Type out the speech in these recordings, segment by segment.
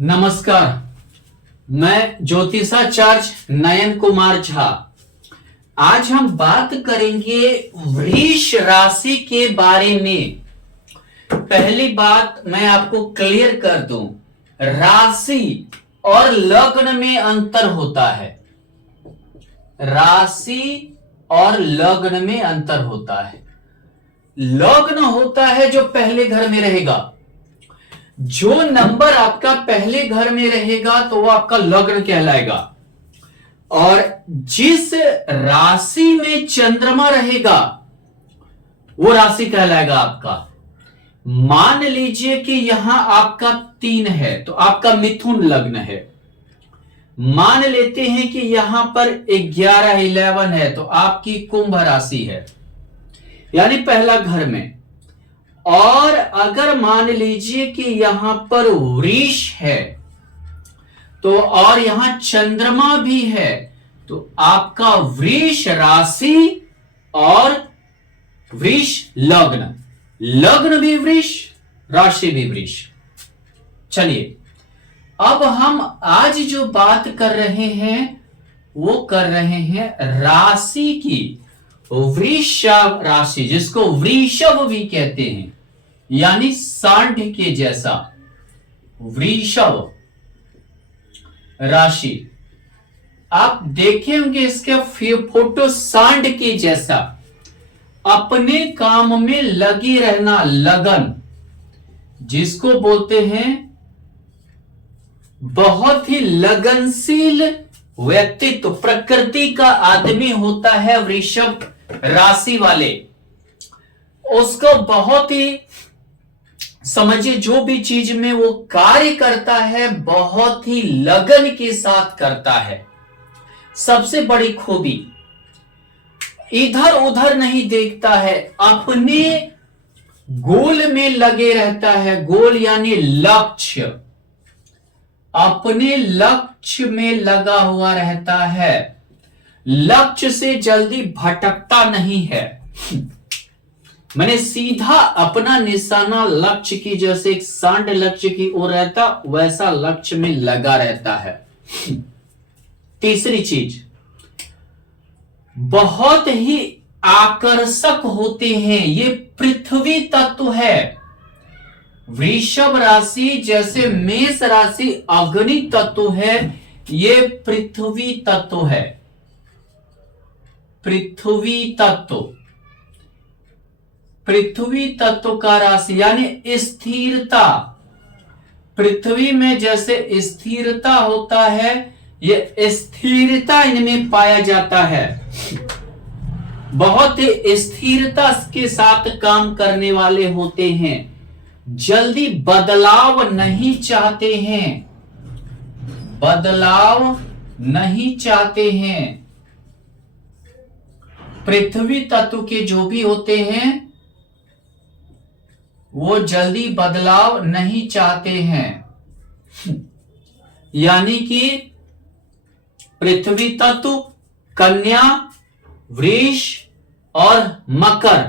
नमस्कार, मैं ज्योतिषाचार्य नयन कुमार झा। आज हम बात करेंगे वृष राशि के बारे में। पहली बात मैं आपको क्लियर कर दूं, राशि और लग्न में अंतर होता है। राशि और लग्न में अंतर होता है। लग्न होता है जो पहले घर में रहेगा। जो नंबर आपका पहले घर में रहेगा तो वो आपका लग्न कहलाएगा। और जिस राशि में चंद्रमा रहेगा वो राशि कहलाएगा आपका। मान लीजिए कि यहां आपका 3 है तो आपका मिथुन लग्न है। मान लेते हैं कि यहां पर 11 है तो आपकी कुंभ राशि है, यानी पहला घर में। और अगर मान लीजिए कि यहां पर वृष है तो और यहां चंद्रमा भी है तो आपका वृष राशि और वृष लग्न, लग्न भी वृष, राशि भी वृष। चलिए, अब हम आज जो बात कर रहे हैं वो कर रहे हैं राशि की। वृषभ राशि, जिसको वृषभ भी कहते हैं, यानी सांड के जैसा वृषभ राशि। आप देखे होंगे इसके फोटो, सांड के जैसा अपने काम में लगे रहना, लगन, जिसको बोलते हैं बहुत ही लगनशील व्यक्तित्व, प्रकृति का आदमी होता है वृषभ राशि वाले। उसको बहुत ही, समझिए, जो भी चीज में वो कार्य करता है बहुत ही लगन के साथ करता है। सबसे बड़ी खूबी, इधर उधर नहीं देखता है, अपने गोल में लगे रहता है। गोल यानी लक्ष्य, अपने लक्ष्य में लगा हुआ रहता है। लक्ष्य से जल्दी भटकता नहीं है। मैंने सीधा अपना निशाना लक्ष्य की, जैसे एक सांड लक्ष्य की ओर रहता वैसा लक्ष्य में लगा रहता है। तीसरी चीज, बहुत ही आकर्षक होते हैं। ये पृथ्वी तत्व है। वृषभ राशि जैसे मेष राशि अग्नि तत्व है, ये पृथ्वी तत्व है। पृथ्वी तत्व, पृथ्वी तत्व का राशि यानी स्थिरता। पृथ्वी में जैसे स्थिरता होता है, ये स्थिरता इनमें पाया जाता है। बहुत ही स्थिरता के साथ काम करने वाले होते हैं। जल्दी बदलाव नहीं चाहते हैं, बदलाव नहीं चाहते हैं। पृथ्वी तत्व के जो भी होते हैं वो जल्दी बदलाव नहीं चाहते हैं। यानी कि पृथ्वी तत्व, कन्या, वृष और मकर,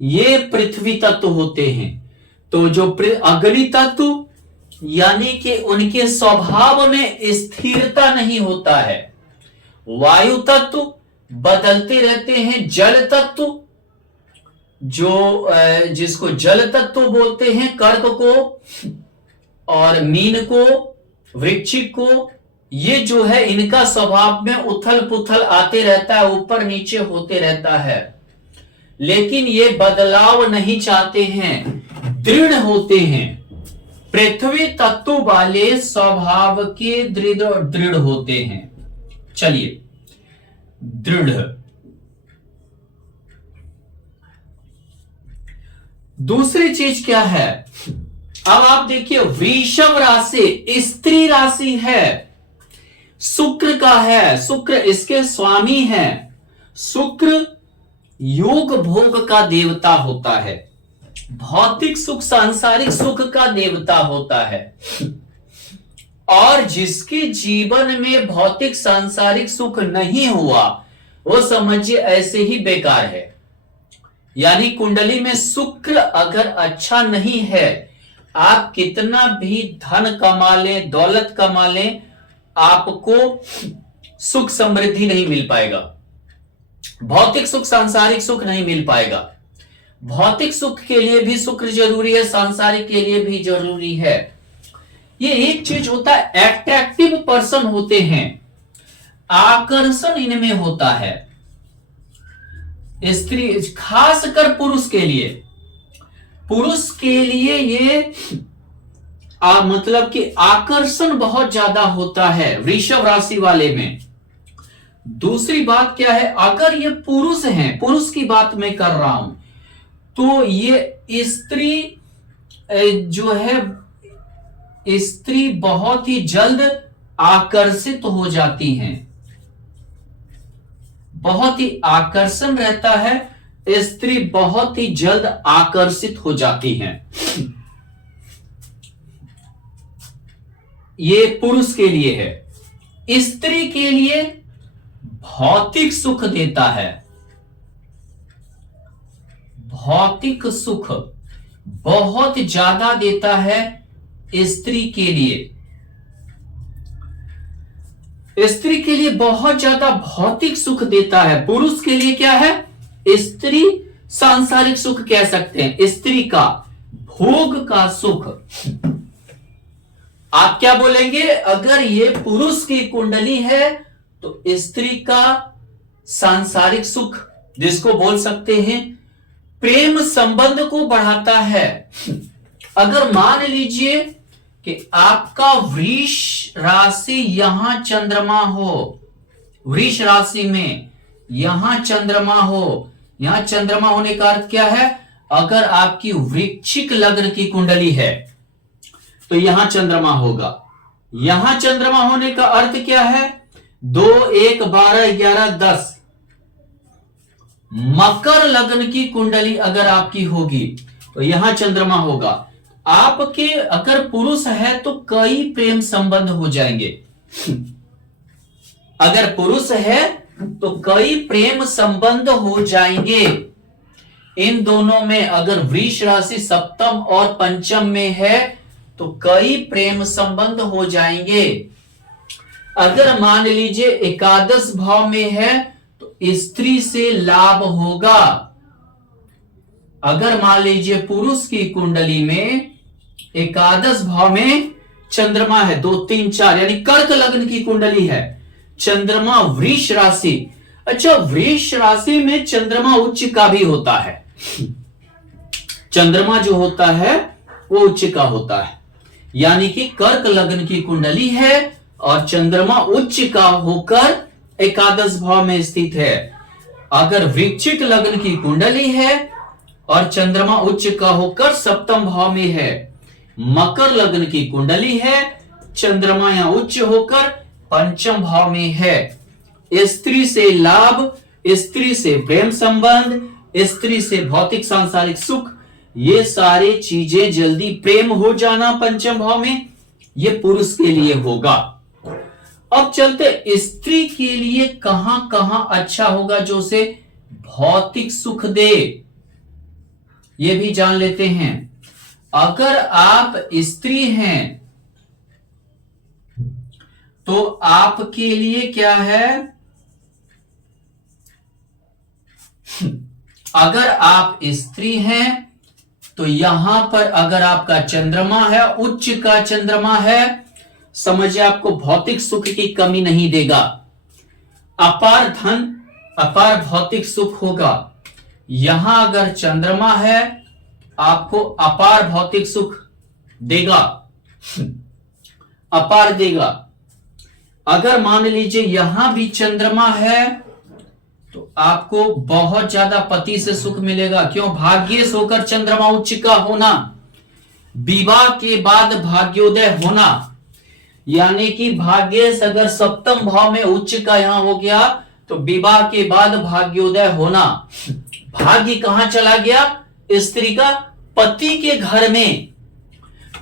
ये पृथ्वी तत्व होते हैं। तो जो अग्नि तत्व, यानी कि उनके स्वभाव में स्थिरता नहीं होता है। वायु तत्व बदलते रहते हैं। जल तत्व, जो जिसको जल तत्व बोलते हैं, कर्क को और मीन को, वृश्चिक को, ये जो है इनका स्वभाव में उथल पुथल आते रहता है, ऊपर नीचे होते रहता है। लेकिन ये बदलाव नहीं चाहते हैं, दृढ़ होते हैं। पृथ्वी तत्व वाले स्वभाव के दृढ़ होते हैं। चलिए, दृढ़। दूसरी चीज क्या है? अब आप देखिए, वृषभ राशि स्त्री राशि है, शुक्र का है। शुक्र इसके स्वामी है। शुक्र योग भोग का देवता होता है, भौतिक सुख, सांसारिक सुख का देवता होता है। और जिसके जीवन में भौतिक सांसारिक सुख नहीं हुआ वो समझिए ऐसे ही बेकार है। यानी कुंडली में शुक्र अगर अच्छा नहीं है आप कितना भी धन कमा लें, दौलत कमा लें, आपको सुख समृद्धि नहीं मिल पाएगा। भौतिक सुख, सांसारिक सुख नहीं मिल पाएगा। भौतिक सुख के लिए भी सुख जरूरी है, सांसारिक के लिए भी जरूरी है। ये एक चीज होता है, अट्रैक्टिव पर्सन होते हैं, आकर्षण इनमें होता है। स्त्री, खासकर पुरुष के लिए, पुरुष के लिए ये मतलब कि आकर्षण बहुत ज्यादा होता है वृषभ राशि वाले में। दूसरी बात क्या है, अगर ये पुरुष हैं, पुरुष की बात मैं कर रहा हूं, तो ये स्त्री जो है, स्त्री बहुत ही जल्द आकर्षित हो जाती हैं, बहुत ही आकर्षण रहता है, स्त्री बहुत ही जल्द आकर्षित हो जाती हैं। ये पुरुष के लिए है। स्त्री के लिए भौतिक सुख देता है, भौतिक सुख बहुत ज्यादा देता है स्त्री के लिए। स्त्री के लिए बहुत ज्यादा भौतिक सुख देता है। पुरुष के लिए क्या है, स्त्री सांसारिक सुख कह सकते हैं, स्त्री का भोग का सुख। आप क्या बोलेंगे, अगर ये पुरुष की कुंडली है तो स्त्री का सांसारिक सुख, जिसको बोल सकते हैं प्रेम संबंध को बढ़ाता है। अगर मान लीजिए कि आपका वृष राशि यहां चंद्रमा हो, वृष राशि में यहां चंद्रमा हो, यहां चंद्रमा होने का अर्थ क्या है, अगर आपकी वृश्चिक लग्न की कुंडली है तो यहां चंद्रमा होगा। यहां चंद्रमा होने का अर्थ क्या है, 2, 1, 12, 11, 10। मकर लग्न की कुंडली अगर आपकी होगी तो यहां चंद्रमा होगा। आपके अगर पुरुष है तो कई प्रेम संबंध हो जाएंगे। अगर पुरुष है तो कई प्रेम संबंध हो जाएंगे इन दोनों में। अगर वृष राशि सप्तम और पंचम में है तो कई प्रेम संबंध हो जाएंगे। अगर मान लीजिए एकादश भाव में है तो स्त्री से लाभ होगा। अगर मान लीजिए पुरुष की कुंडली में एकादश भाव में चंद्रमा है, 2, 3, 4, यानी कर्क लग्न की कुंडली है, चंद्रमा वृष राशि। अच्छा, वृष राशि में चंद्रमा उच्च का भी होता है। चंद्रमा जो होता है वो उच्च का होता है, यानी कि कर्क लग्न की कुंडली है और चंद्रमा उच्च का होकर एकादश भाव में स्थित है। अगर वृश्चिक लग्न की कुंडली है और चंद्रमा उच्च का होकर सप्तम भाव में है, मकर लग्न की कुंडली है, चंद्रमा यहां उच्च होकर पंचम भाव में है, स्त्री से लाभ, स्त्री से प्रेम संबंध, स्त्री से भौतिक सांसारिक सुख, ये सारी चीजें जल्दी प्रेम हो जाना पंचम भाव में, ये पुरुष के लिए होगा। अब चलते स्त्री के लिए कहां कहां अच्छा होगा जो उसे भौतिक सुख दे, ये भी जान लेते हैं। अगर आप स्त्री हैं तो आपके लिए क्या है, अगर आप स्त्री हैं तो यहां पर अगर आपका चंद्रमा है, उच्च का चंद्रमा है, समझिए आपको भौतिक सुख की कमी नहीं देगा। अपार धन, अपार भौतिक सुख होगा। यहां अगर चंद्रमा है आपको अपार भौतिक सुख देगा, अपार देगा। अगर मान लीजिए यहां भी चंद्रमा है तो आपको बहुत ज्यादा पति से सुख मिलेगा। क्यों, भाग्येश होकर चंद्रमा उच्च का होना, विवाह के बाद भाग्योदय होना, यानी कि भाग्येश अगर सप्तम भाव में उच्च का यहां हो गया तो विवाह के बाद भाग्योदय होना। भाग्य कहां चला गया, स्त्री का पति के घर में।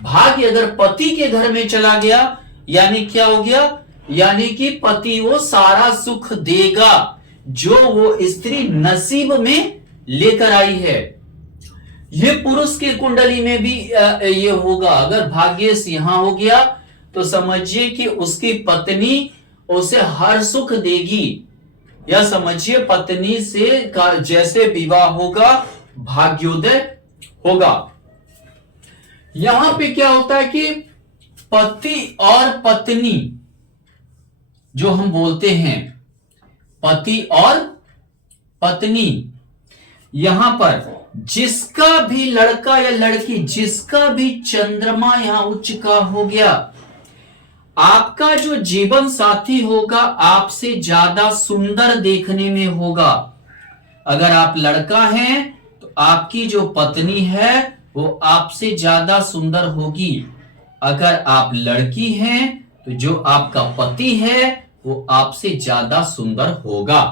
भाग्य अगर पति के घर में चला गया यानी क्या हो गया, यानी कि पति वो सारा सुख देगा जो वो स्त्री नसीब में लेकर आई है। ये पुरुष की कुंडली में भी ये होगा। अगर भाग्येश यहां हो गया तो समझिए कि उसकी पत्नी उसे हर सुख देगी, या समझिए पत्नी से जैसे विवाह होगा भाग्योदय होगा। यहां पे क्या होता है कि पति और पत्नी जो हम बोलते हैं, पति और पत्नी, यहां पर जिसका भी लड़का या लड़की, जिसका भी चंद्रमा यहां उच्च का हो गया, आपका जो जीवन साथी होगा आपसे ज्यादा सुंदर देखने में होगा। अगर आप लड़का हैं तो आपकी जो पत्नी है वो आपसे ज्यादा सुंदर होगी। अगर आप लड़की हैं तो जो आपका पति है वो आपसे ज्यादा सुंदर होगा।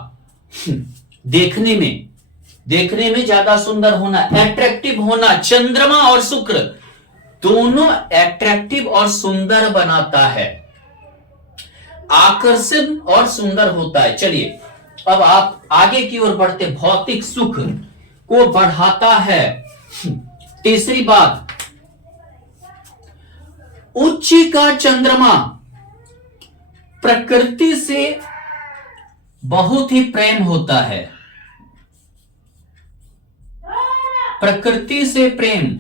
देखने में ज्यादा सुंदर होना, एट्रैक्टिव होना, चंद्रमा और शुक्र दोनों एट्रैक्टिव और सुंदर बनाता है, आकर्षण और सुंदर होता है। चलिए अब आप आगे की ओर बढ़ते, भौतिक सुख को बढ़ाता है। तीसरी बात, उच्च का चंद्रमा प्रकृति से बहुत ही प्रेम होता है, प्रकृति से प्रेम,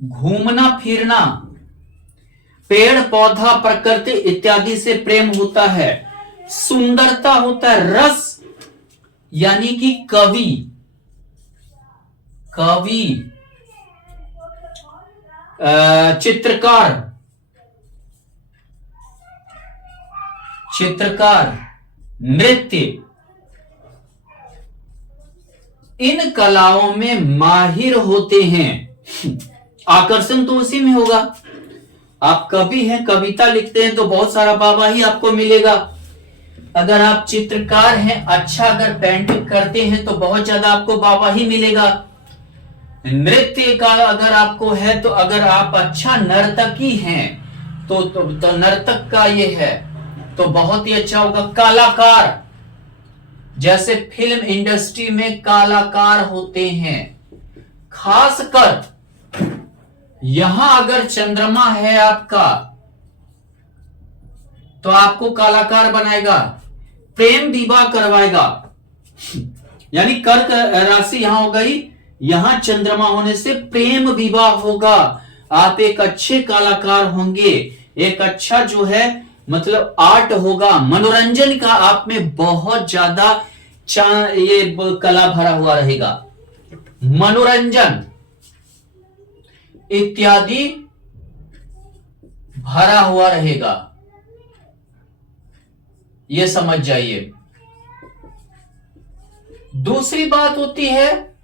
घूमना फिरना, पेड़ पौधा प्रकृति इत्यादि से प्रेम होता है, सुंदरता होता है, रस यानी कि कवि चित्रकार, नृत्य, इन कलाओं में माहिर होते हैं। आकर्षण तो उसी में होगा। आप कवि हैं, कविता लिखते हैं तो बहुत सारा वाहवाही आपको मिलेगा। अगर आप चित्रकार हैं, अच्छा अगर पेंटिंग करते हैं तो बहुत ज्यादा आपको वाहवाही मिलेगा। नृत्य का अगर आपको है तो, अगर आप अच्छा नर्तकी हैं तो नर्तक का ये है तो बहुत ही अच्छा होगा। कलाकार, जैसे फिल्म इंडस्ट्री में कलाकार होते हैं, खासकर यहां अगर चंद्रमा है आपका तो आपको कलाकार बनाएगा, प्रेम विवाह करवाएगा। यानी कर्क राशि यहां हो गई, यहां चंद्रमा होने से प्रेम विवाह होगा, आप एक अच्छे कलाकार होंगे, एक अच्छा जो है मतलब आर्ट होगा, मनोरंजन का आप में बहुत ज्यादा ये कला भरा हुआ रहेगा, मनोरंजन इत्यादि भरा हुआ रहेगा, ये समझ जाइए। दूसरी बात होती है,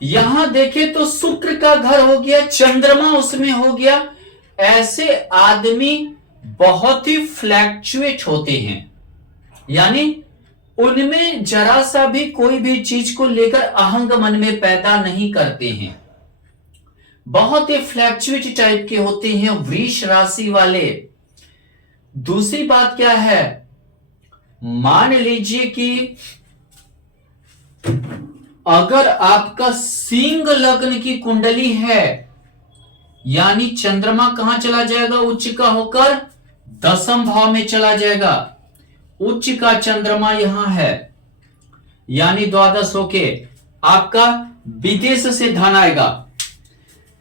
यहां देखें तो शुक्र का घर हो गया, चंद्रमा उसमें हो गया, ऐसे आदमी बहुत ही फ्लैक्चुएट होते हैं, यानी उनमें जरा सा भी कोई भी चीज को लेकर अहंग मन में पैदा नहीं करते हैं, बहुत ही फ्लैक्चुएट टाइप के होते हैं वृष राशि वाले। दूसरी बात क्या है, मान लीजिए कि अगर आपका सिंह लग्न की कुंडली है, यानी चंद्रमा कहां चला जाएगा, उच्च का होकर 10वें भाव में चला जाएगा। उच्च का चंद्रमा यहां है, यानी द्वादश होके आपका विदेश से धन आएगा,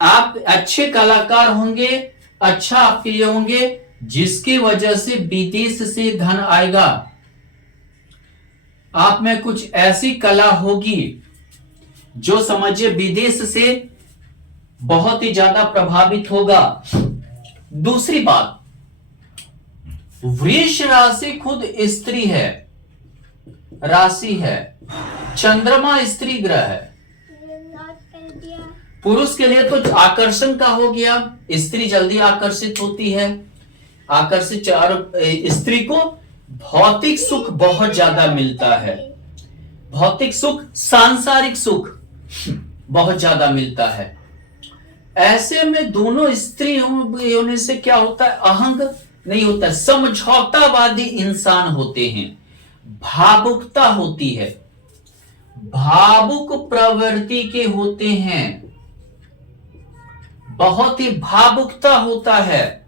आप अच्छे कलाकार होंगे, अच्छा आपके लिए होंगे, जिसकी वजह से विदेश से धन आएगा। आप में कुछ ऐसी कला होगी जो समझिए विदेश से बहुत ही ज्यादा प्रभावित होगा। दूसरी बात, वृष राशि खुद स्त्री है, राशि है, चंद्रमा स्त्री ग्रह है। पुरुष के लिए तो आकर्षण का हो गया, स्त्री जल्दी आकर्षित होती है, आकर्षित, और स्त्री को भौतिक सुख बहुत ज्यादा मिलता है, भौतिक सुख, सांसारिक सुख बहुत ज्यादा मिलता है। ऐसे में दोनों स्त्री होने से क्या होता है, अहंग नहीं होता, समझौतावादी इंसान होते हैं, भावुकता होती है, भावुक प्रवृत्ति के होते हैं, बहुत ही भावुकता होता है।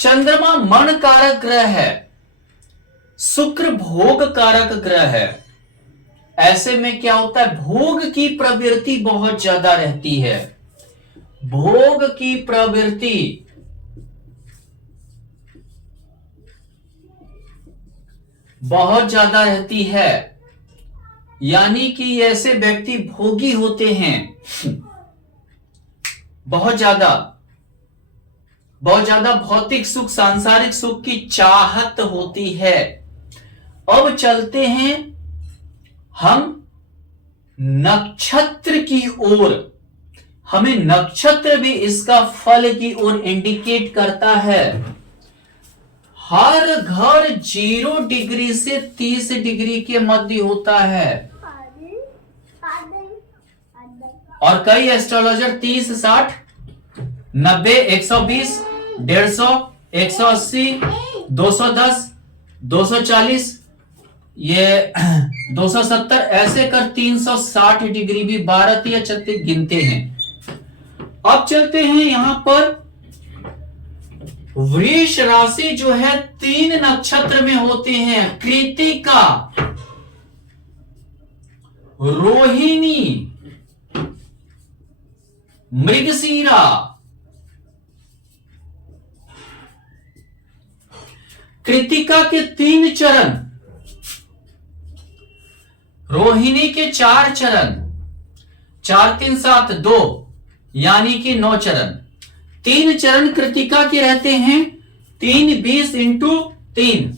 चंद्रमा मन कारक ग्रह है, शुक्र भोग कारक ग्रह है। ऐसे में क्या होता है, भोग की प्रवृत्ति बहुत ज्यादा रहती है, भोग की प्रवृत्ति बहुत ज्यादा रहती है। यानी कि ऐसे व्यक्ति भोगी होते हैं, बहुत ज्यादा भौतिक सुख, सांसारिक सुख की चाहत होती है। अब चलते हैं हम नक्षत्र की ओर। हमें नक्षत्र भी इसका फल की ओर इंडिकेट करता है। हर घर 0 डिग्री से 30 डिग्री के मध्य होता है, और कई एस्ट्रोलॉजर 30, 60, 90, 120, 150, 180, 210, 240, ये 270, ऐसे कर 360 डिग्री भी 12 या 36 गिनते हैं। अब चलते हैं यहां पर वृष राशि जो है 3 नक्षत्र में होते हैं, कृतिका, रोहिणी, मृगशीरा। कृतिका के 3 चरण, रोहिणी के 4 चरण, 4, 3, 7, 2 यानी कि 9 चरण। 3 चरण कृतिका के रहते हैं, 3, 20 इंटू 3,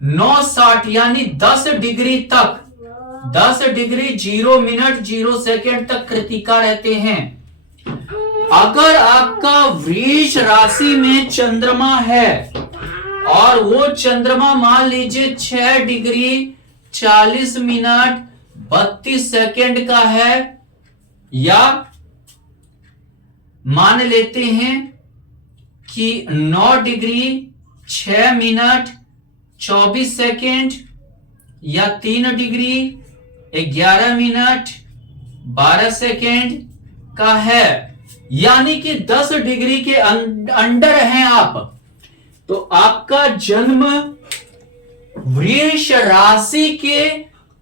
9, 60 यानी 10 डिग्री तक, 10 डिग्री 0 मिनट 0 सेकेंड तक कृतिका रहते हैं। अगर आपका वृष राशि में चंद्रमा है और वो चंद्रमा मान लीजिए 6 डिग्री 40 मिनट 32 सेकेंड का है, या मान लेते हैं कि 9 डिग्री 6 मिनट 24 सेकेंड, या 3 डिग्री 11 मिनट 12 सेकेंड का है, यानी कि 10 डिग्री के अंडर हैं आप, तो आपका जन्म वृष राशि के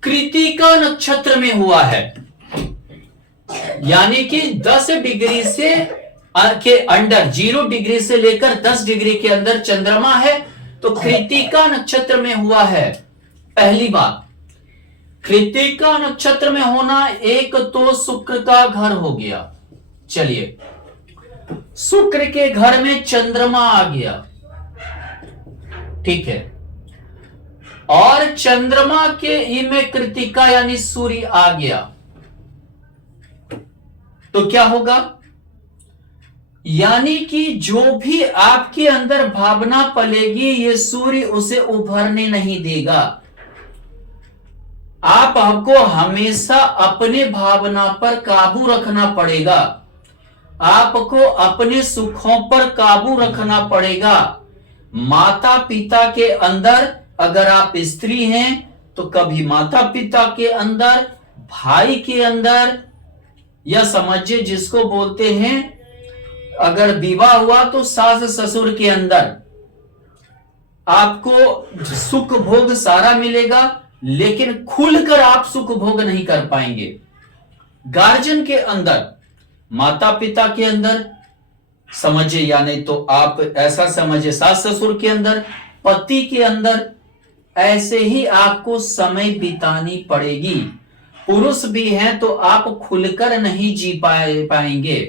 कृतिका नक्षत्र में हुआ है। यानी कि 10 डिग्री से के अंडर, 0 डिग्री से लेकर 10 डिग्री के अंदर चंद्रमा है, तो कृतिका नक्षत्र में हुआ है। पहली बात, कृतिका नक्षत्र में होना एक तो शुक्र का घर हो गया। चलिए, शुक्र के घर में चंद्रमा आ गया, ठीक है, और चंद्रमा के में कृतिका यानी सूर्य आ गया, तो क्या होगा, यानी कि जो भी आपके अंदर भावना पलेगी ये सूर्य उसे उभरने नहीं देगा। आपको हमेशा अपने भावना पर काबू रखना पड़ेगा, आपको अपने सुखों पर काबू रखना पड़ेगा। माता पिता के अंदर, अगर आप स्त्री हैं तो कभी माता पिता के अंदर, भाई के अंदर, या समझिए जिसको बोलते हैं अगर विवाह हुआ तो सास ससुर के अंदर आपको सुख भोग सारा मिलेगा, लेकिन खुलकर आप सुख भोग नहीं कर पाएंगे। गार्जियन के अंदर, माता पिता के अंदर समझे, या नहीं तो आप ऐसा समझे सास ससुर के अंदर, पति के अंदर, ऐसे ही आपको समय बितानी पड़ेगी। पुरुष भी हैं तो आप खुलकर नहीं जी पाएंगे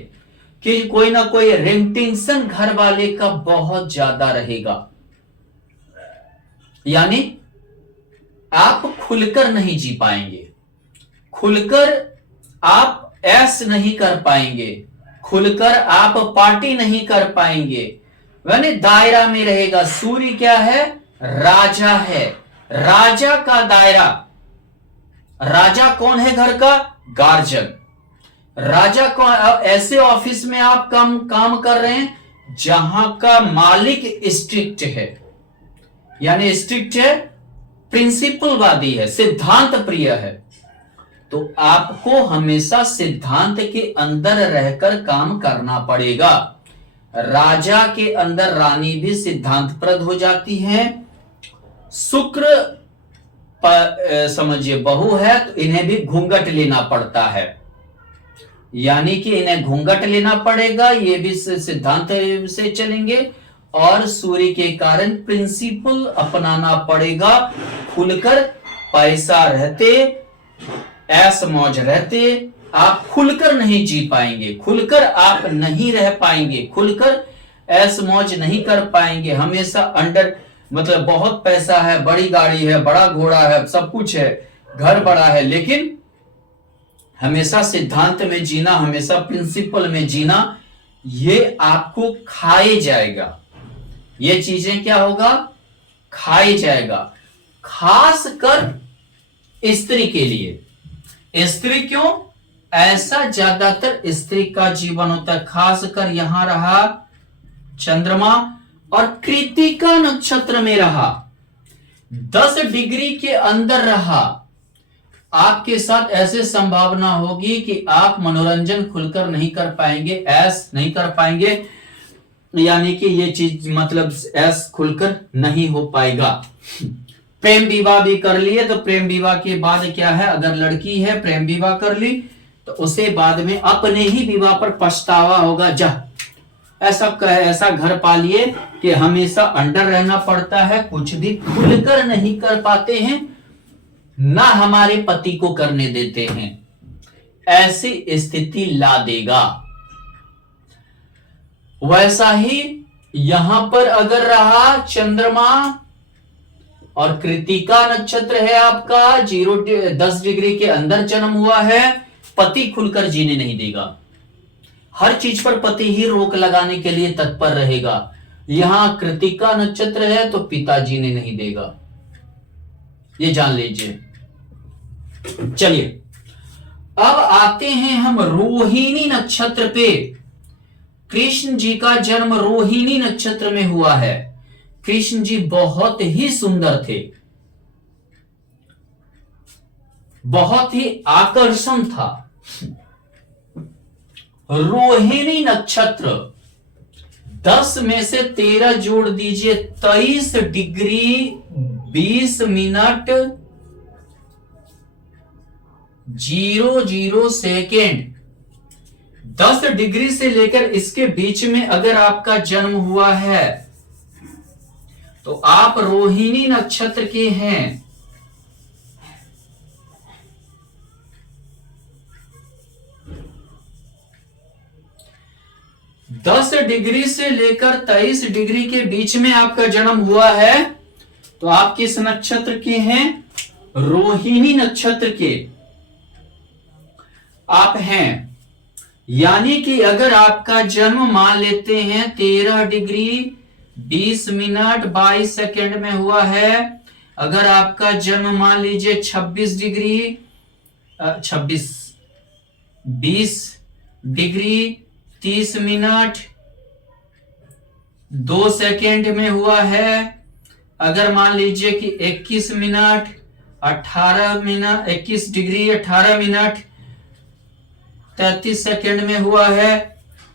कि कोई ना कोई रेंटेंशन घर वाले का बहुत ज्यादा रहेगा, यानी आप खुलकर नहीं जी पाएंगे, खुलकर आप ऐश नहीं कर पाएंगे, खुलकर आप पार्टी नहीं कर पाएंगे, यानी दायरा में रहेगा। सूर्य क्या है, राजा है, राजा का दायरा। राजा कौन है घर का, गार्जियन। राजा को ऐसे ऑफिस में आप काम कर रहे हैं जहां का मालिक स्ट्रिक्ट है, यानी स्ट्रिक्ट है, प्रिंसिपलवादी है, सिद्धांत प्रिय है, तो आपको हमेशा सिद्धांत के अंदर रहकर काम करना पड़ेगा। राजा के अंदर रानी भी सिद्धांतप्रद हो जाती है। शुक्र समझिए बहू है तो इन्हें भी घूंघट लेना पड़ता है, यानी कि इन्हें घूंघट लेना पड़ेगा, ये भी सिद्धांत से चलेंगे। और सूर्य के कारण प्रिंसिपल अपनाना पड़ेगा। खुलकर पैसा रहते, ऐश मौज रहते, आप खुलकर नहीं जी पाएंगे, खुलकर आप नहीं रह पाएंगे, खुलकर ऐश मौज नहीं कर पाएंगे। हमेशा अंडर मतलब बहुत पैसा है, बड़ी गाड़ी है, बड़ा घोड़ा है, सब कुछ है, घर बड़ा है, लेकिन हमेशा सिद्धांत में जीना, हमेशा प्रिंसिपल में जीना, ये आपको खाए जाएगा। ये चीजें क्या होगा? खाए जाएगा। खास कर स्त्री के लिए। स्त्री क्यों? ऐसा ज्यादातर स्त्री का जीवन होता है। खासकर यहां रहा चंद्रमा और कृत्तिका नक्षत्र में रहा, 10 डिग्री के अंदर रहा, आपके साथ ऐसे संभावना होगी कि आप मनोरंजन खुलकर नहीं कर पाएंगे, ऐश नहीं कर पाएंगे, यानी कि ये चीज मतलब ऐश खुलकर नहीं हो पाएगा। प्रेम विवाह भी कर लिए तो प्रेम विवाह के बाद क्या है, अगर लड़की है प्रेम विवाह कर ली तो उसे बाद में अपने ही विवाह पर पछतावा होगा। जा ऐसा घर पालिए कि हमेशा अंडर रहना पड़ता है, कुछ भी खुलकर नहीं कर पाते हैं, ना हमारे पति को करने देते हैं, ऐसी स्थिति ला देगा। वैसा ही यहां पर अगर रहा चंद्रमा और कृत्तिका नक्षत्र है आपका, 10 डिग्री के अंदर जन्म हुआ है, पति खुलकर जीने नहीं देगा। हर चीज पर पति ही रोक लगाने के लिए तत्पर रहेगा। यहां कृत्तिका नक्षत्र है तो पिता जीने नहीं देगा, ये जान लीजिए। चलिए अब आते हैं हम रोहिणी नक्षत्र पे। कृष्ण जी का जन्म रोहिणी नक्षत्र में हुआ है। कृष्ण जी बहुत ही सुंदर थे, बहुत ही आकर्षण था। रोहिणी नक्षत्र 10 में से 13 जोड़ दीजिए, 23 डिग्री 20 मिनट 00 सेकेंड। 10 डिग्री से लेकर इसके बीच में अगर आपका जन्म हुआ है तो आप रोहिणी नक्षत्र के हैं। दस डिग्री से लेकर 23 डिग्री के बीच में आपका जन्म हुआ है तो आप किस नक्षत्र के हैं? रोहिणी नक्षत्र के आप हैं। यानी कि अगर आपका जन्म मान लेते हैं 13 डिग्री 20 मिनट 22 सेकेंड में हुआ है, अगर आपका जन्म मान लीजिए 26 डिग्री 20 डिग्री 30 मिनट 2 सेकेंड में हुआ है, अगर मान लीजिए कि 21 minute 18 minute 21 degree 18 minute 33 second में हुआ है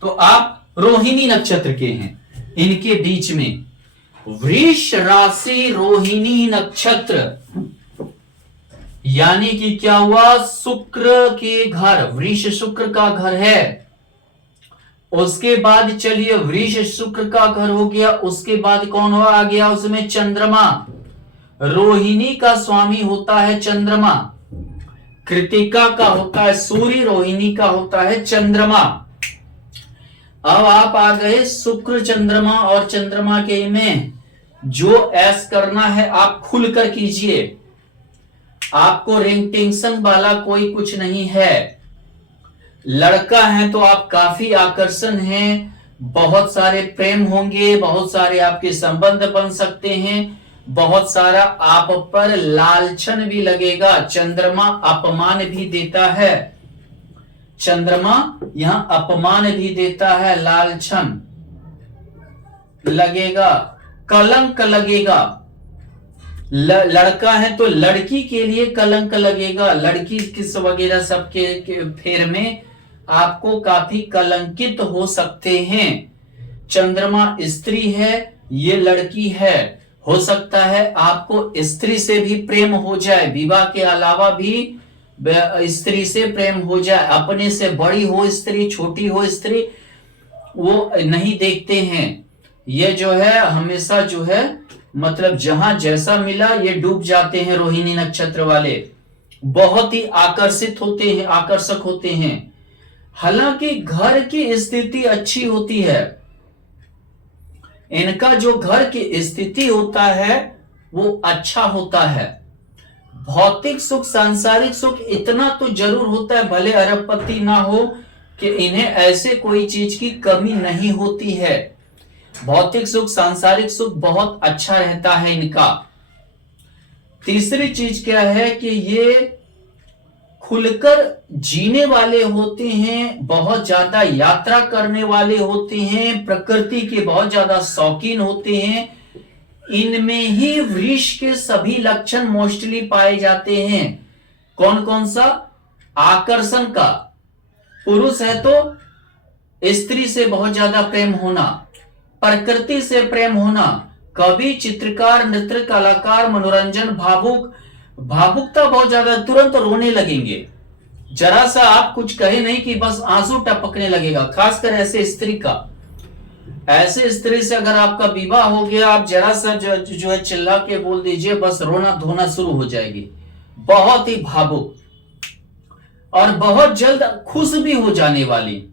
तो आप रोहिणी नक्षत्र के हैं। इनके बीच में वृष राशि रोहिणी नक्षत्र, यानी कि क्या हुआ? शुक्र के घर, वृष शुक्र का घर है। उसके बाद चलिए वृष शुक्र का घर हो गया, उसके बाद कौन हो आ गया उसमें? चंद्रमा। रोहिणी का स्वामी होता है चंद्रमा, कृत्तिका का होता है सूर्य, रोहिणी का होता है चंद्रमा। अब आप आ गए शुक्र चंद्रमा, और चंद्रमा के में जो ऐश करना है आप खुलकर कीजिए, आपको रिंग टेंशन वाला कोई कुछ नहीं है। लड़का है तो आप काफी आकर्षण हैं, बहुत सारे प्रेम होंगे, बहुत सारे आपके संबंध बन सकते हैं, बहुत सारा आप पर लालचन भी लगेगा। चंद्रमा अपमान भी देता है, चंद्रमा यहां अपमान भी देता है, लालचन लगेगा, कलंक लगेगा। लड़का है तो लड़की के लिए कलंक लगेगा, लड़की किस वगैरह सबके फेर में आपको काफी कलंकित हो सकते हैं। चंद्रमा स्त्री है, ये लड़की है, हो सकता है आपको स्त्री से भी प्रेम हो जाए, विवाह के अलावा भी स्त्री से प्रेम हो जाए। अपने से बड़ी हो स्त्री, छोटी हो स्त्री, वो नहीं देखते हैं। ये जो है हमेशा जो है मतलब जहां जैसा मिला ये डूब जाते हैं। रोहिणी नक्षत्र वाले बहुत ही आकर्षित होते हैं, आकर्षक होते हैं। हालांकि घर की स्थिति अच्छी होती है, इनका जो घर की स्थिति होता है वो अच्छा होता है। भौतिक सुख, सांसारिक सुख इतना तो जरूर होता है, भले अरबपति ना हो, कि इन्हें ऐसे कोई चीज की कमी नहीं होती है। भौतिक सुख, सांसारिक सुख बहुत अच्छा रहता है इनका। तीसरी चीज क्या है कि ये खुलकर जीने वाले होते हैं, बहुत ज्यादा यात्रा करने वाले होते हैं, प्रकृति के बहुत ज्यादा शौकीन होते हैं। इनमें ही वृष के सभी लक्षण मोस्टली पाए जाते हैं। कौन कौन सा? आकर्षण का, पुरुष है तो स्त्री से बहुत ज्यादा प्रेम होना, प्रकृति से प्रेम होना, कवि, चित्रकार, नृत्य कलाकार, मनोरंजन, भावुकता बहुत ज्यादा, तुरंत रोने लगेंगे, जरा सा आप कुछ कहे नहीं कि बस आंसू टपकने लगेगा। खासकर ऐसे स्त्री का, ऐसे स्त्री से अगर आपका विवाह हो गया, आप जरा सा जो है चिल्ला के बोल दीजिए, बस रोना धोना शुरू हो जाएगी। बहुत ही भावुक और बहुत जल्द खुश भी हो जाने वाली।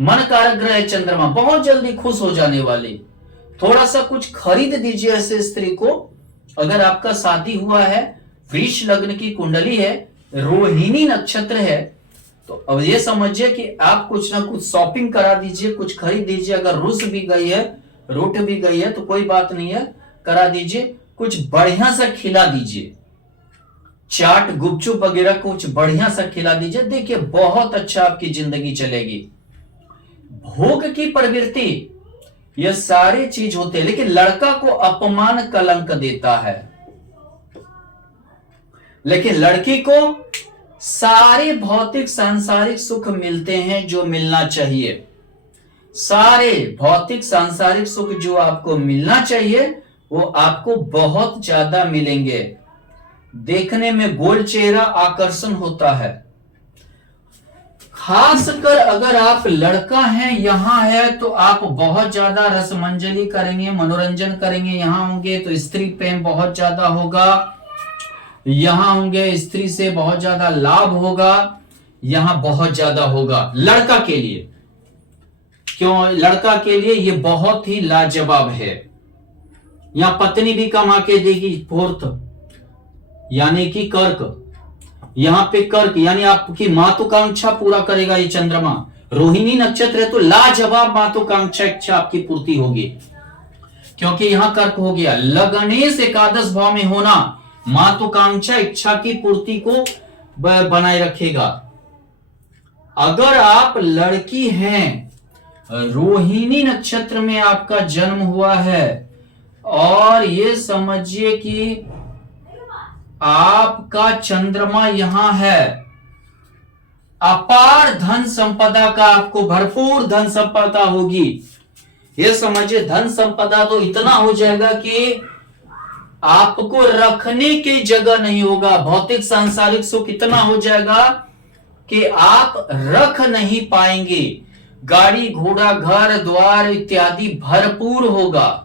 मन कारक ग्रह चंद्रमा, बहुत जल्दी खुश हो जाने वाली। थोड़ा सा कुछ खरीद दीजिए ऐसे स्त्री को। अगर आपका शादी हुआ है, वृष लग्न की कुंडली है, रोहिणी नक्षत्र है, तो अब ये समझिए कि आप कुछ ना कुछ शॉपिंग करा दीजिए, कुछ खरीद दीजिए। अगर रूस भी गई है, रूठ भी गई है तो कोई बात नहीं है, करा दीजिए। कुछ बढ़िया सा खिला दीजिए, चाट, गुपचुप वगैरह कुछ बढ़िया सा खिला दीजिए। देखिए बहुत अच्छा आपकी जिंदगी चलेगी। भोग की प्रवृत्ति, यह सारी चीज होते हैं, लेकिन लड़का को अपमान कलंक देता है, लेकिन लड़की को सारे भौतिक सांसारिक सुख मिलते हैं जो मिलना चाहिए। सारे भौतिक सांसारिक सुख जो आपको मिलना चाहिए वो आपको बहुत ज्यादा मिलेंगे। देखने में गोल चेहरा आकर्षण होता है। खासकर अगर आप लड़का हैं, यहां है तो आप बहुत ज्यादा रसमंजली करेंगे, मनोरंजन करेंगे। यहां होंगे तो स्त्री प्रेम बहुत ज्यादा होगा, यहां होंगे स्त्री से बहुत ज्यादा लाभ होगा, यहां बहुत ज्यादा होगा लड़का के लिए। क्यों? लड़का के लिए ये बहुत ही लाजवाब है। यहां पत्नी भी कमा के देगी, फोर्थ यानी कि कर्क, यहां पे कर्क यानी आपकी महत्वाकांक्षा पूरा करेगा ये चंद्रमा। रोहिणी नक्षत्र है तो लाजवाब महत्वाकांक्षा इच्छा आपकी पूर्ति होगी, क्योंकि यहां कर्क हो गया। लगनेश एकादश भाव में होना महत्वाकांक्षा इच्छा की पूर्ति को बनाए रखेगा। अगर आप लड़की हैं, रोहिणी नक्षत्र में आपका जन्म हुआ है, और ये समझिए कि आपका चंद्रमा यहां है, अपार धन संपदा का आपको भरपूर धन संपदा होगी। ये समझिए धन संपदा तो इतना हो जाएगा कि आपको रखने की जगह नहीं होगा। भौतिक सांसारिक सुख इतना हो जाएगा कि आप रख नहीं पाएंगे। गाड़ी घोड़ा घर द्वार इत्यादि भरपूर होगा।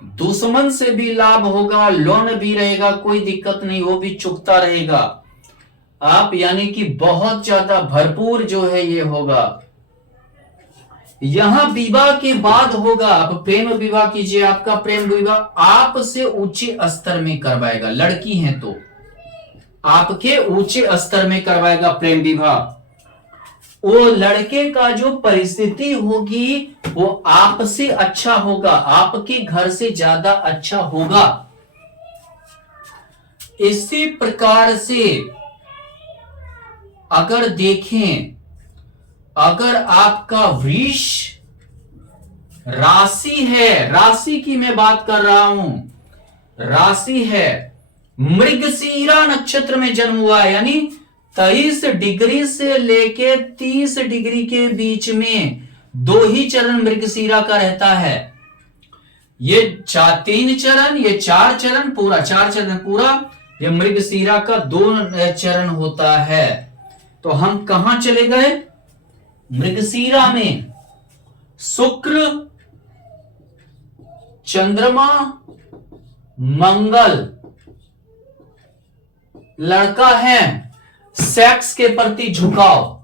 दुश्मन से भी लाभ होगा, लोन भी रहेगा, कोई दिक्कत नहीं, वो भी चुकता रहेगा। आप यानी कि बहुत ज्यादा भरपूर जो है ये होगा। यहां विवाह के बाद होगा, आप प्रेम विवाह कीजिए, आपका प्रेम विवाह आपसे ऊंचे स्तर में करवाएगा। लड़की हैं तो आपके ऊंचे स्तर में करवाएगा प्रेम विवाह। वो लड़के का जो परिस्थिति होगी वो आपसे अच्छा होगा, आपके घर से ज्यादा अच्छा होगा। इसी प्रकार से अगर देखें, अगर आपका वृष राशि है, राशि की मैं बात कर रहा हूं, राशि है, मृगशीरा नक्षत्र में जन्म हुआ है, यानी 23 डिग्री से लेके 30 डिग्री के बीच में 2 ही चरण मृगशीरा का रहता है। ये 3 चरण, ये 4 चरण पूरा, 4 चरण पूरा, ये मृगशीरा का 2 चरण होता है। तो हम कहां चले गए? मृगशीरा में शुक्र, चंद्रमा, मंगल, लड़का है, सेक्स के प्रति झुकाव।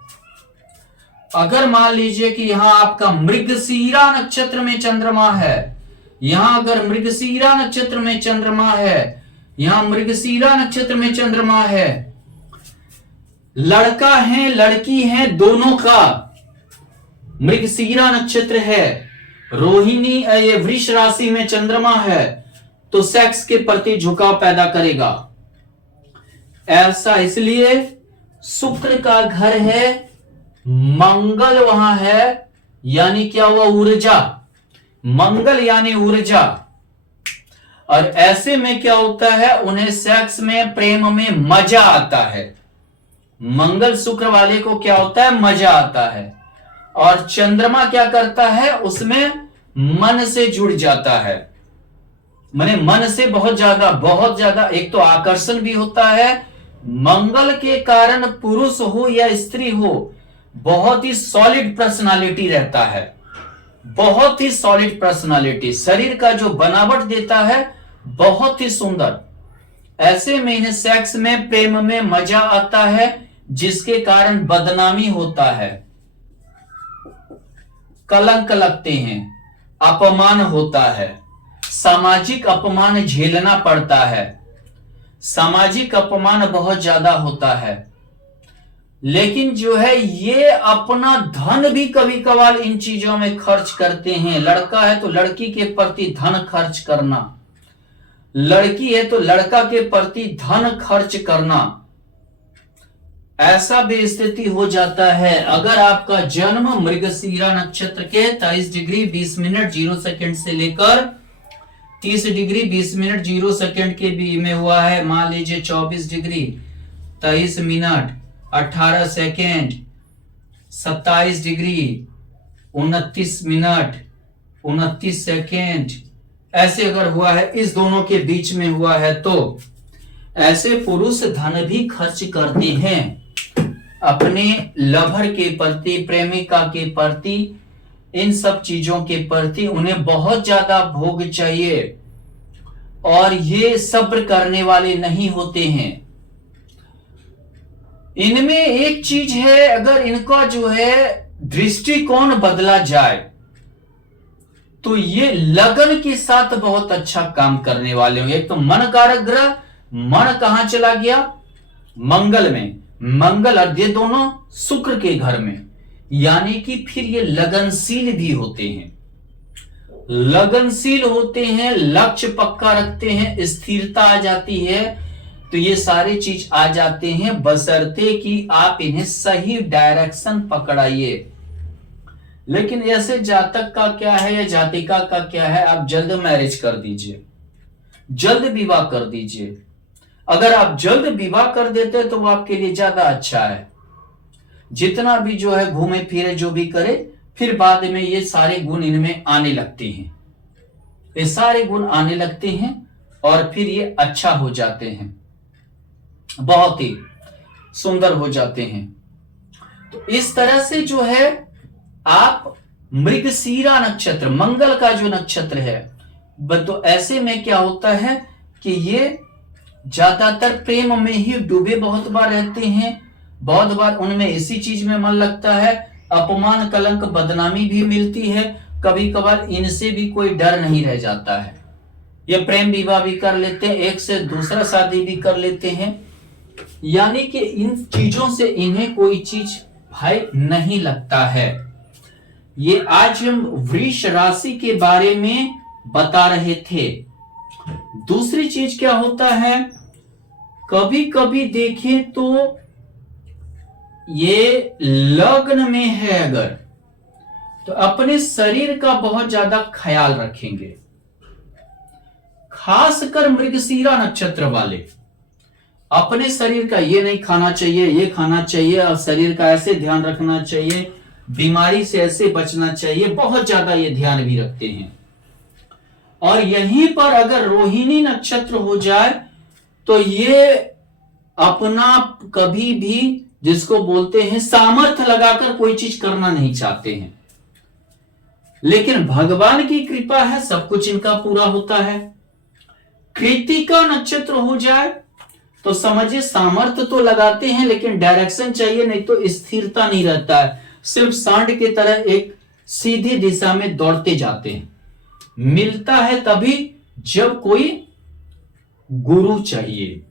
अगर मान लीजिए कि यहां आपका मृगशीरा नक्षत्र में चंद्रमा है, यहां अगर मृगशीरा नक्षत्र में चंद्रमा है, यहां मृगशीरा नक्षत्र में चंद्रमा है, लड़का है लड़की है दोनों का मृगशीरा नक्षत्र है, रोहिणी ये वृष राशि में चंद्रमा है, तो सेक्स के प्रति झुकाव पैदा करेगा। ऐसा इसलिए शुक्र का घर है, मंगल वहां है, यानी क्या हुआ? ऊर्जा। मंगल यानी ऊर्जा। और ऐसे में क्या होता है? उन्हें सेक्स में, प्रेम में मजा आता है। मंगल शुक्र वाले को क्या होता है? मजा आता है। और चंद्रमा क्या करता है? उसमें मन से जुड़ जाता है, माने मन से बहुत ज्यादा एक तो आकर्षण भी होता है। मंगल के कारण पुरुष हो या स्त्री हो, बहुत ही सॉलिड पर्सनालिटी रहता है, बहुत ही सॉलिड पर्सनालिटी, शरीर का जो बनावट देता है बहुत ही सुंदर। ऐसे में इन्हें सेक्स में, प्रेम में मजा आता है, जिसके कारण बदनामी होता है, कलंक लगते हैं, अपमान होता है, सामाजिक अपमान झेलना पड़ता है, सामाजिक अपमान बहुत ज्यादा होता है। लेकिन जो है ये अपना धन भी कभी कभार इन चीजों में खर्च करते हैं। लड़का है तो लड़की के प्रति धन खर्च करना, लड़की है तो लड़का के प्रति धन खर्च करना, ऐसा भी स्थिति हो जाता है। अगर आपका जन्म मृगशीरा नक्षत्र के 23 डिग्री 20 मिनट 0 सेकंड से लेकर 30 डिग्री 20 मिनट 0 सेकंड के बीच में हुआ है, मान लीजिए 24 degree 23 minute 18 second, 27 degree 29 minute 29 second, ऐसे अगर हुआ है, इस दोनों के बीच में हुआ है, तो ऐसे पुरुष धन भी खर्च करते हैं अपने लवर के प्रति, प्रेमिका के प्रति, इन सब चीजों के प्रति उन्हें बहुत ज्यादा भोग चाहिए और ये सब्र करने वाले नहीं होते हैं। इनमें एक चीज है, अगर इनका जो है दृष्टिकोण बदला जाए तो ये लगन के साथ बहुत अच्छा काम करने वाले होंगे। एक तो मन कारक ग्रह, मन कहां चला गया? मंगल में, मंगल और ये दोनों शुक्र के घर में, यानी कि फिर ये लगनशील भी होते हैं, लगनशील होते हैं, लक्ष्य पक्का रखते हैं, स्थिरता आ जाती है, तो ये सारी चीज आ जाते हैं, बशर्ते कि आप इन्हें सही डायरेक्शन पकड़ाइए। लेकिन ऐसे जातक का क्या है या जातिका का क्या है, आप जल्द मैरिज कर दीजिए, जल्द विवाह कर दीजिए। अगर आप जल्द विवाह कर देते तो वो आपके लिए ज्यादा अच्छा है। जितना भी जो है घूमे फिरे जो भी करे, फिर बाद में ये सारे गुण इनमें आने लगते हैं, ये सारे गुण आने लगते हैं और फिर ये अच्छा हो जाते हैं, बहुत ही सुंदर हो जाते हैं। तो इस तरह से जो है आप मृगशीरा नक्षत्र, मंगल का जो नक्षत्र है, तो ऐसे में क्या होता है कि ये ज्यादातर प्रेम में ही डूबे बहुत बार रहते हैं, बहुत बार उनमें इसी चीज में मन लगता है, अपमान, कलंक, बदनामी भी मिलती है, कभी कभार इनसे भी कोई डर नहीं रह जाता है। ये प्रेम विवाह भी कर लेते हैं, एक से दूसरा शादी भी कर लेते हैं, यानी कि इन चीजों से इन्हें कोई चीज भय नहीं लगता है। ये आज हम वृष राशि के बारे में बता रहे थे। दूसरी चीज क्या होता है, कभी कभी देखें तो ये लग्न में है अगर, तो अपने शरीर का बहुत ज्यादा ख्याल रखेंगे, खासकर मृगशीरा नक्षत्र वाले अपने शरीर का ये नहीं खाना चाहिए, ये खाना चाहिए, और शरीर का ऐसे ध्यान रखना चाहिए, बीमारी से ऐसे बचना चाहिए, बहुत ज्यादा ये ध्यान भी रखते हैं। और यहीं पर अगर रोहिणी नक्षत्र हो जाए तो ये अपना कभी भी, जिसको बोलते हैं, सामर्थ्य लगाकर कोई चीज करना नहीं चाहते हैं, लेकिन भगवान की कृपा है, सब कुछ इनका पूरा होता है। कृतिका नक्षत्र हो जाए तो समझिए सामर्थ्य तो लगाते हैं लेकिन डायरेक्शन चाहिए, नहीं तो स्थिरता नहीं रहता है, सिर्फ सांड की तरह एक सीधी दिशा में दौड़ते जाते हैं। मिलता है तभी जब कोई गुरु चाहिए।